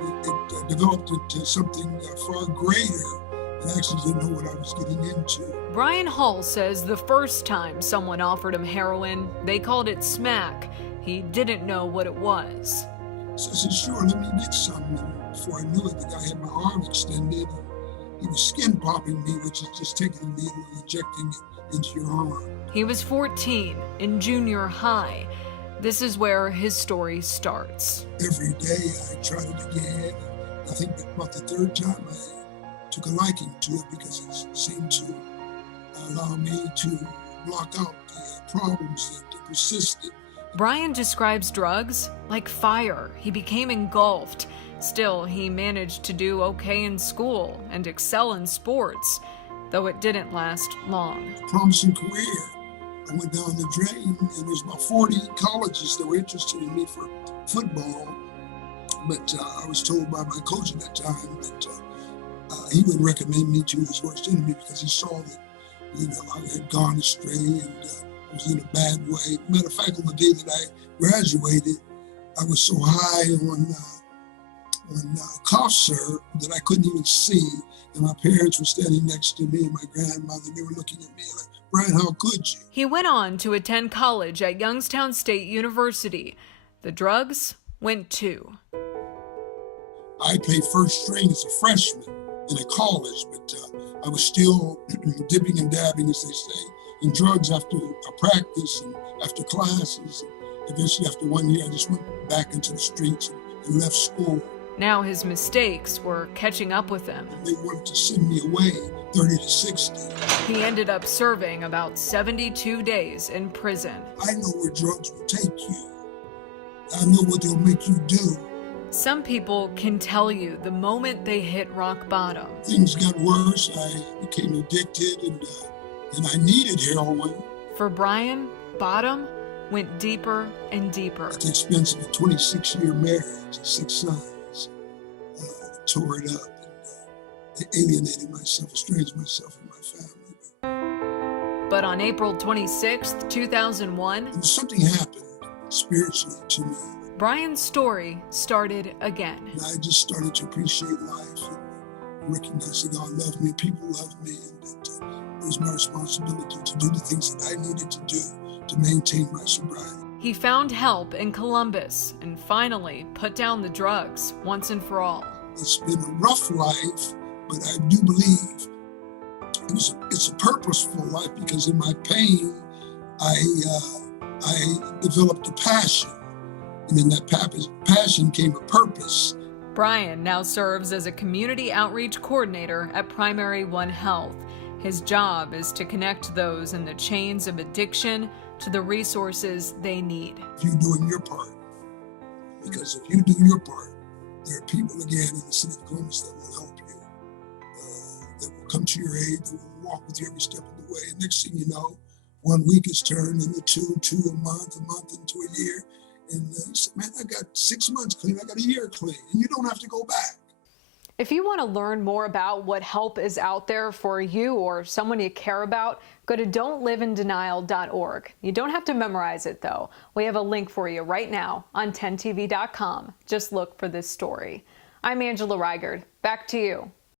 it developed into something far greater, and I actually didn't know what I was getting into. Brian Hull says the first time someone offered him heroin, they called it smack. He didn't know what it was. So I said, sure, let me get some. And before I knew it, the guy had my arm extended. And he was skin popping me, which is just taking a needle and injecting it into your arm. He was 14 in junior high. This is where his story starts. Every day I tried it again. I think about the third time I took a liking to it because it seemed to allow me to block out the problems that persisted. Brian describes drugs like fire. He became engulfed. Still, he managed to do okay in school and excel in sports, though it didn't last long. Promising career. I went down the drain, and there's about 40 colleges that were interested in me for football. But I was told by my coach at that time that he would recommend me to his worst enemy because he saw that, I had gone astray and was in a bad way. Matter of fact, on the day that I graduated, I was so high on cough syrup that I couldn't even see. And my parents were standing next to me and my grandmother. They were looking at me like, Brian, how could you? He went on to attend college at Youngstown State University. The drugs went too. I played first string as a freshman in a college, but I was still dipping and dabbing, as they say, in drugs after a practice and after classes. And eventually, after 1 year, I just went back into the streets and left school. Now his mistakes were catching up with him. They wanted to send me away, 30 to 60. He ended up serving about 72 days in prison. I know where drugs will take you. I know what they'll make you do. Some people can tell you the moment they hit rock bottom. Things got worse. I became addicted, and I needed heroin. For Brian, bottom went deeper and deeper. At the expense of a 26-year marriage and 6 sons. Tore it up and alienated myself, estranged myself from my family. But on April 26th, 2001, and something happened spiritually to me. Brian's story started again. And I just started to appreciate life and recognize that God loved me, people loved me, and that it was my responsibility to do the things that I needed to do to maintain my sobriety. He found help in Columbus and finally put down the drugs once and for all. It's been a rough life, but I do believe it's a purposeful life because in my pain, I developed a passion. And in that passion came a purpose. Brian now serves as a community outreach coordinator at Primary One Health. His job is to connect those in the chains of addiction to the resources they need. If you're doing your part, because if you do your part, there are people again in the city of Columbus that will help you, that will come to your aid, that will walk with you every step of the way. And next thing you know, 1 week is turned into two a month into a year. And you said, man, I got 6 months clean, I got a year clean, and you don't have to go back. If you want to learn more about what help is out there for you or someone you care about, go to don'tliveindenial.org. You don't have to memorize it, though. We have a link for you right now on 10tv.com. Just look for this story. I'm Angela Reigard. Back to you.